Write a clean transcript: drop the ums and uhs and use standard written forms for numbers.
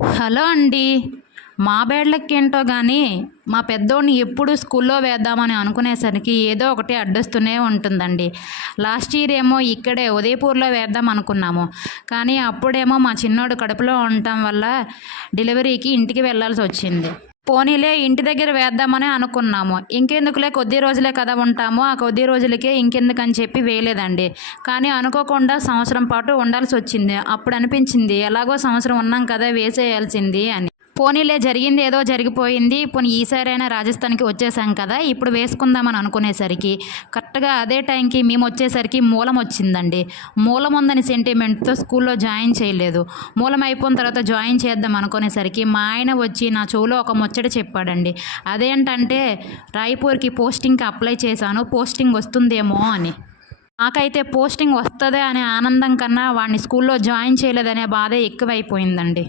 Hello అండి. మా బేడ్లకేంటో గానీ, మా పెద్దోడిని ఎప్పుడు స్కూల్లో వేద్దామని అనుకునేసరికి ఏదో ఒకటి అడ్డొస్తూనే ఉంటుందండి. లాస్ట్ ఇయర్ ఏమో ఇక్కడే ఉదయపూర్‌లో వేద్దాం అనుకున్నాము. కానీ అప్పుడేమో మా చిన్నోడు కడుపులో ఉండటం వల్ల డెలివరీకి ఇంటికి వెళ్ళాల్సొచ్చింది. పోనీలే ఇంటి దగ్గర వేద్దామని అనుకున్నాము. ఇంకెందుకులే కొద్ది రోజులే కదా ఉంటాము. ఆ కొద్ది రోజులకే ఇంకెందుకని చెప్పి వేయలేదండి. కానీ అనుకోకుండా సంవత్సరం పాటు ఉండాల్సొచ్చింది. అప్పుడనిపించింది ఎలాగో సంవత్సరం ఉన్నాం కదా వేసేయాల్సింది అని. పోనీలే జరిగింది ఏదో జరిగిపోయింది. పోనీ ఈసారైనా రాజస్థాన్‌కి వచ్చేసాం కదా! ఇప్పుడు వేసుకుందామని అనుకునేసరికి కరెక్ట్‌గా అదే టైంకి మేమొచ్చేసరికి మూలం వచ్చిందండి. మూలం ఉందని సెంటిమెంట్‌తో స్కూల్లో జాయిన్ చేయలేదు. మూలం అయిపోయిన తర్వాత జాయిన్ చేద్దాం అనుకునేసరికి మా ఆయన వచ్చి నా చెవిలో ఒక ముచ్చట చెప్పాడండి. అదేంటంటే రాయ్‌పూర్‌కి పోస్టింగ్‌కి అప్లై చేశాను. పోస్టింగ్ వస్తుందేమో అని. నాకైతే పోస్టింగ్ వస్తదే అనే ఆనందం కన్నా వాడిని స్కూల్లో జాయిన్ చేయలేదనే బాధే ఎక్కువైపోయిందండి.